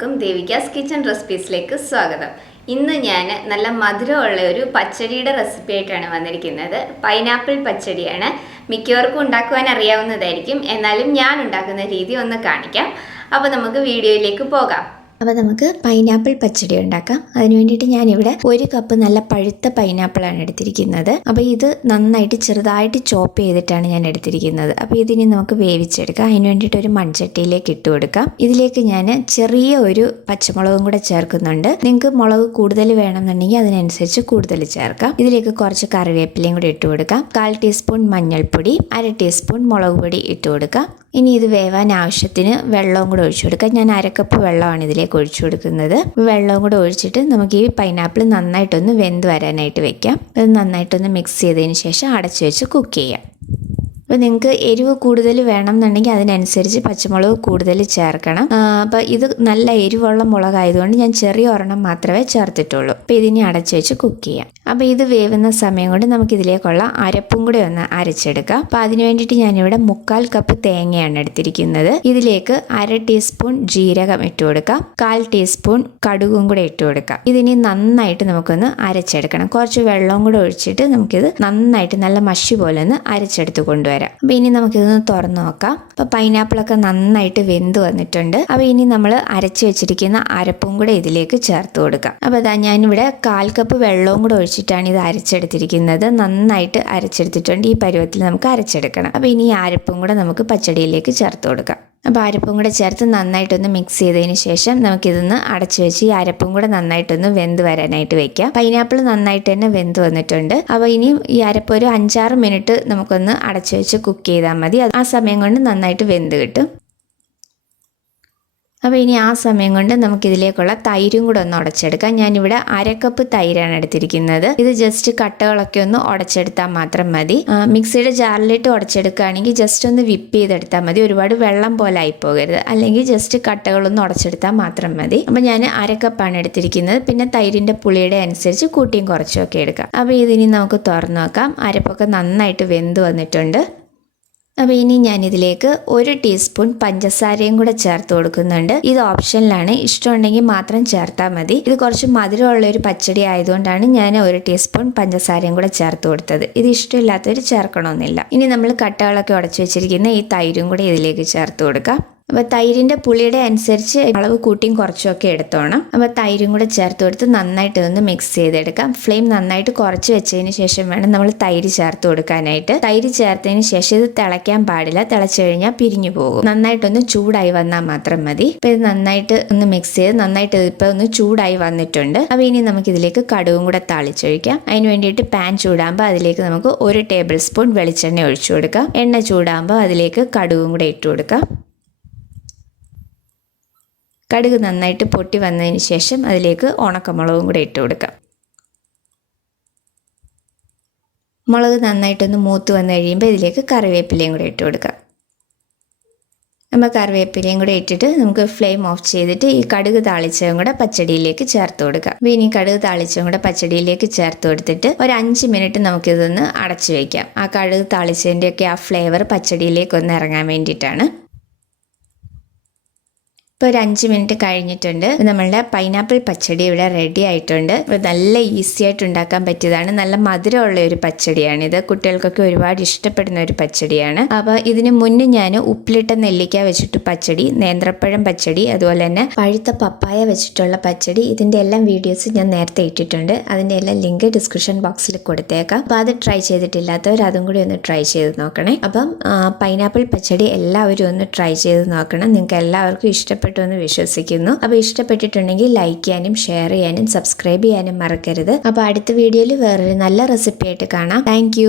എല്ലാവർക്കും ദേവികാസ് കിച്ചൺ റെസിപ്പീസിലേക്ക് സ്വാഗതം. ഇന്ന് ഞാൻ നല്ല മധുരമുള്ള ഒരു പച്ചടിയുടെ റെസിപ്പി ആയിട്ടാണ് വന്നിരിക്കുന്നത്. പൈനാപ്പിൾ പച്ചടിയാണ്. മിക്കവർക്കും ഉണ്ടാക്കുവാൻ അറിയാവുന്നതായിരിക്കും, എന്നാലും ഞാൻ ഉണ്ടാക്കുന്ന രീതി ഒന്ന് കാണിക്കാം. അപ്പോൾ നമുക്ക് വീഡിയോയിലേക്ക് പോകാം. അപ്പോൾ നമുക്ക് പൈനാപ്പിൾ പച്ചടി ഉണ്ടാക്കാം. അതിന് വേണ്ടിയിട്ട് ഞാനിവിടെ 1 കപ്പ് നല്ല പഴുത്ത പൈനാപ്പിളാണ് എടുത്തിരിക്കുന്നത്. അപ്പോൾ ഇത് നന്നായിട്ട് ചെറുതായിട്ട് ചോപ്പ് ചെയ്തിട്ടാണ് ഞാൻ എടുത്തിരിക്കുന്നത്. അപ്പോൾ ഇതിനി നമുക്ക് വേവിച്ചെടുക്കാം. അതിന് വേണ്ടിയിട്ട് ഒരു മൺചട്ടിയിലേക്ക് ഇട്ട് കൊടുക്കാം. ഇതിലേക്ക് ഞാൻ ചെറിയ ഒരു പച്ചമുളകും കൂടെ ചേർക്കുന്നുണ്ട്. നിങ്ങൾക്ക് മുളക് കൂടുതൽ വേണമെന്നുണ്ടെങ്കിൽ അതിനനുസരിച്ച് കൂടുതൽ ചേർക്കാം. ഇതിലേക്ക് കുറച്ച് കറിവേപ്പിലയും കൂടി ഇട്ട് കൊടുക്കാം. 1/4 ടീസ്പൂൺ മഞ്ഞൾപ്പൊടി, 1/2 ടീസ്പൂൺ മുളക് പൊടി ഇട്ട് കൊടുക്കാം. ഇനി ഇത് വേവാൻ ആവശ്യത്തിന് വെള്ളവും കൂടെ ഒഴിച്ചു കൊടുക്കാം. ഞാൻ 1/2 കപ്പ് വെള്ളമാണ് ഇതിലേക്ക് ഒഴിച്ചു കൊടുക്കുന്നത്. വെള്ളവും കൂടെ ഒഴിച്ചിട്ട് നമുക്ക് ഈ പൈനാപ്പിൾ നന്നായിട്ടൊന്ന് വെന്ത് വരാനായിട്ട് വെക്കാം. ഇത് നന്നായിട്ടൊന്ന് മിക്സ് ചെയ്തതിന് ശേഷം അടച്ചു വെച്ച് കുക്ക് ചെയ്യാം. അപ്പോൾ നിങ്ങൾക്ക് എരിവ് കൂടുതൽ വേണം എന്നുണ്ടെങ്കിൽ അതിനനുസരിച്ച് പച്ചമുളക് കൂടുതൽ ചേർക്കണം. അപ്പോൾ ഇത് നല്ല എരിവുള്ള മുളകായതുകൊണ്ട് ഞാൻ ചെറിയ ഒരെണ്ണം മാത്രമേ ചേർത്തിട്ടുള്ളൂ. അപ്പോൾ ഇതിനെ അടച്ചു വെച്ച് കുക്ക് ചെയ്യാം. അപ്പോൾ ഇത് വേവുന്ന സമയം കൊണ്ട് നമുക്കിതിലേക്കുള്ള അരപ്പും കൂടെ ഒന്ന് അരച്ചെടുക്കാം. അപ്പോൾ അതിന് വേണ്ടിയിട്ട് ഞാനിവിടെ 1/4 കപ്പ് തേങ്ങയാണ് എടുത്തിരിക്കുന്നത്. ഇതിലേക്ക് 1/2 ടീസ്പൂൺ ജീരകം ഇട്ട് കൊടുക്കാം. 1/4 ടീസ്പൂൺ കടുകും കൂടെ ഇട്ട് കൊടുക്കാം. ഇതിനി നന്നായിട്ട് നമുക്കൊന്ന് അരച്ചെടുക്കണം. കുറച്ച് വെള്ളവും കൂടെ ഒഴിച്ചിട്ട് നമുക്കിത് നന്നായിട്ട് നല്ല മഷി പോലെ ഒന്ന് അരച്ചെടുത്ത് കൊണ്ടുവരാം. അപ്പോൾ ഇനി നമുക്കിതൊന്ന് തുറന്നു നോക്കാം. അപ്പോൾ പൈനാപ്പിളൊക്കെ നന്നായിട്ട് വെന്ത് വന്നിട്ടുണ്ട്. അപ്പോൾ ഇനി നമ്മൾ അരച്ച് വെച്ചിരിക്കുന്ന അരപ്പും കൂടെ ഇതിലേക്ക് ചേർത്ത് കൊടുക്കാം. അപ്പോൾ അതാ ഞാനിവിടെ 1/4 കപ്പ് വെള്ളവും കൂടെ ഒഴിച്ചിട്ടാണ് ഇത് അരച്ചെടുത്തിരിക്കുന്നത്. നന്നായിട്ട് അരച്ചെടുത്തിട്ടുണ്ട്. ഈ പരുവത്തിൽ നമുക്ക് അരച്ചെടുക്കണം. അപ്പോൾ ഇനി ഈ അരപ്പും കൂടെ നമുക്ക് പച്ചടിയിലേക്ക് ചേർത്ത് കൊടുക്കാം. അപ്പോൾ അരപ്പും കൂടെ ചേർത്ത് നന്നായിട്ടൊന്ന് മിക്സ് ചെയ്തതിന് ശേഷം നമുക്കിതൊന്ന് അടച്ചു വെച്ച് ഈ അരപ്പും കൂടെ നന്നായിട്ടൊന്ന് വെന്ത് വരാനായിട്ട് വെക്കാം. പൈനാപ്പിൾ നന്നായിട്ട് തന്നെ വെന്ത് വന്നിട്ടുണ്ട്. അപ്പോൾ ഇനി ഈ അരപ്പ് ഒരു 5-6 മിനിറ്റ് നമുക്കൊന്ന് അടച്ചു വെച്ച് കുക്ക് ചെയ്താൽ മതി. ആ സമയം കൊണ്ട് നന്നായിട്ട് വെന്ത് കിട്ടും. അപ്പോൾ ഇനി ആ സമയം കൊണ്ട് നമുക്കിതിലേക്കുള്ള തൈരും കൂടെ ഒന്ന് ഉടച്ചെടുക്കാം. ഞാനിവിടെ 1/2 കപ്പ് തൈരാണ് എടുത്തിരിക്കുന്നത്. ഇത് ജസ്റ്റ് കട്ടകളൊക്കെ ഒന്ന് ഉടച്ചെടുത്താൽ മാത്രം മതി. മിക്സിയുടെ ജാറിലിട്ട് ഉടച്ചെടുക്കുകയാണെങ്കിൽ ജസ്റ്റ് ഒന്ന് വിപ്പ് ചെയ്തെടുത്താൽ മതി. ഒരുപാട് വെള്ളം പോലെ ആയി പോകരുത്. അല്ലെങ്കിൽ ജസ്റ്റ് കട്ടകളൊന്ന് ഉടച്ചെടുത്താൽ മാത്രം മതി. അപ്പോൾ ഞാൻ 1/2 കപ്പാണ് എടുത്തിരിക്കുന്നത്. പിന്നെ തൈരിൻ്റെ പുളിയുടെ അനുസരിച്ച് കൂട്ടിയും കുറച്ചും ഒക്കെ എടുക്കാം. അപ്പോൾ ഇതിനി നമുക്ക് തുറന്നു നോക്കാം. അരപ്പൊക്കെ നന്നായിട്ട് വെന്ത് വന്നിട്ടുണ്ട്. അപ്പോൾ ഇനി ഞാനിതിലേക്ക് 1 ടീസ്പൂൺ പഞ്ചസാരയും കൂടെ ചേർത്ത് കൊടുക്കുന്നുണ്ട്. ഇത് ഓപ്ഷനിലാണ്, ഇഷ്ടമുണ്ടെങ്കിൽ മാത്രം ചേർത്താൽ മതി. ഇത് കുറച്ച് മധുരമുള്ള ഒരു പച്ചടി ആയതുകൊണ്ടാണ് ഞാൻ 1 ടീസ്പൂൺ പഞ്ചസാരയും കൂടെ ചേർത്ത് കൊടുത്തത്. ഇത് ഇഷ്ടമില്ലാത്തവർ ചേർക്കണമെന്നില്ല. ഇനി നമ്മൾ കട്ടകളൊക്കെ ഉടച്ചു വെച്ചിരിക്കുന്ന ഈ തൈരും കൂടെ ഇതിലേക്ക് ചേർത്ത് കൊടുക്കാം. അപ്പോൾ തൈരിൻ്റെ പുളിയുടെ അനുസരിച്ച് അളവ് കൂട്ടിയും കുറച്ചുമൊക്കെ എടുത്തോണം. അപ്പോൾ തൈരും കൂടെ ചേർത്ത് കൊടുത്ത് നന്നായിട്ട് ഒന്ന് മിക്സ് ചെയ്തെടുക്കാം. ഫ്ലെയിം നന്നായിട്ട് കുറച്ച് വെച്ചതിന് ശേഷം വേണം നമ്മൾ തൈര് ചേർത്ത് കൊടുക്കാനായിട്ട്. തൈര് ചേർത്തതിന് ശേഷം ഇത് തിളയ്ക്കാൻ പാടില്ല. തിളച്ചു കഴിഞ്ഞാൽ പിരിഞ്ഞു പോകും. നന്നായിട്ടൊന്ന് ചൂടായി വന്നാൽ മാത്രം മതി. അപ്പോൾ ഇത് നന്നായിട്ട് ഒന്ന് മിക്സ് ചെയ്ത് നന്നായിട്ട് ഇപ്പോൾ ഒന്ന് ചൂടായി വന്നിട്ടുണ്ട്. അപ്പോൾ ഇനി നമുക്കിതിലേക്ക് കടുകും കൂടെ താളിച്ചൊഴിക്കാം. അതിന് വേണ്ടിയിട്ട് പാൻ ചൂടാകുമ്പോൾ അതിലേക്ക് നമുക്ക് 1 ടേബിൾ സ്പൂൺ വെളിച്ചെണ്ണ ഒഴിച്ചു കൊടുക്കാം. എണ്ണ ചൂടാകുമ്പോൾ അതിലേക്ക് കടുകും കൂടെ ഇട്ട് കൊടുക്കാം. കടുക് നന്നായിട്ട് പൊട്ടി വന്നതിന് ശേഷം അതിലേക്ക് ഉണക്കമുളകും കൂടെ ഇട്ട് കൊടുക്കാം. മുളക് നന്നായിട്ടൊന്ന് മൂത്ത് വന്നു കഴിയുമ്പോൾ ഇതിലേക്ക് കറിവേപ്പിലയും കൂടെ ഇട്ട് കൊടുക്കാം. നമ്മൾ കറിവേപ്പിലയും കൂടെ ഇട്ടിട്ട് നമുക്ക് ഫ്ലെയിം ഓഫ് ചെയ്തിട്ട് ഈ കടുക് താളിച്ചതും കൂടെ പച്ചടിയിലേക്ക് ചേർത്ത് കൊടുക്കാം. അപ്പോൾ ഇനി കടുക് താളിച്ചതും കൂടെ പച്ചടിയിലേക്ക് ചേർത്ത് കൊടുത്തിട്ട് ഒരു 5 മിനിറ്റ് നമുക്കിതൊന്ന് അടച്ചു വയ്ക്കാം. ആ കടുക് താളിച്ചതിൻ്റെയൊക്കെ ആ ഫ്ലേവർ പച്ചടിയിലേക്ക് ഒന്ന് ഇറങ്ങാൻ വേണ്ടിയിട്ടാണ്. ഇപ്പോൾ ഒരു 5 മിനിറ്റ് കഴിഞ്ഞിട്ടുണ്ട്. നമ്മളുടെ പൈനാപ്പിൾ പച്ചടി ഇവിടെ റെഡി ആയിട്ടുണ്ട്. നല്ല ഈസി ആയിട്ട് ഉണ്ടാക്കാൻ പറ്റിയതാണ്. നല്ല മധുരമുള്ള ഒരു പച്ചടിയാണിത്. കുട്ടികൾക്കൊക്കെ ഒരുപാട് ഇഷ്ടപ്പെടുന്ന ഒരു പച്ചടിയാണ്. അപ്പോൾ ഇതിന് മുന്നേ ഞാൻ ഉപ്പിലിട്ട നെല്ലിക്ക വെച്ചിട്ട് പച്ചടി, നേന്ത്രപ്പഴം പച്ചടി, അതുപോലെ തന്നെ പഴുത്ത പപ്പായ വെച്ചിട്ടുള്ള പച്ചടി, ഇതിൻ്റെ എല്ലാം വീഡിയോസ് ഞാൻ നേരത്തെ ഇട്ടിട്ടുണ്ട്. അതിൻ്റെ എല്ലാം ലിങ്ക് ഡിസ്ക്രിപ്ഷൻ ബോക്സിൽ കൊടുത്തേക്കാം. അപ്പോൾ അത് ട്രൈ ചെയ്തിട്ടില്ലാത്തവർ അതും കൂടി ഒന്ന് ട്രൈ ചെയ്ത് നോക്കണേ. അപ്പം പൈനാപ്പിൾ പച്ചടി എല്ലാവരും ഒന്ന് ട്രൈ ചെയ്ത് നോക്കണം. നിങ്ങൾക്ക് എല്ലാവർക്കും ഇഷ്ടപ്പെട്ടു എന്ന് വിശ്വസിക്കുന്നു. അപ്പോൾ ഇഷ്ടപ്പെട്ടിട്ടുണ്ടെങ്കിൽ ലൈക്ക് ചെയ്യാനും ഷെയർ ചെയ്യാനും സബ്സ്ക്രൈബ് ചെയ്യാനും മറക്കരുത്. അപ്പോൾ അടുത്ത വീഡിയോയിൽ വേറൊരു നല്ല റെസിപ്പി ആയിട്ട് കാണാം. താങ്ക്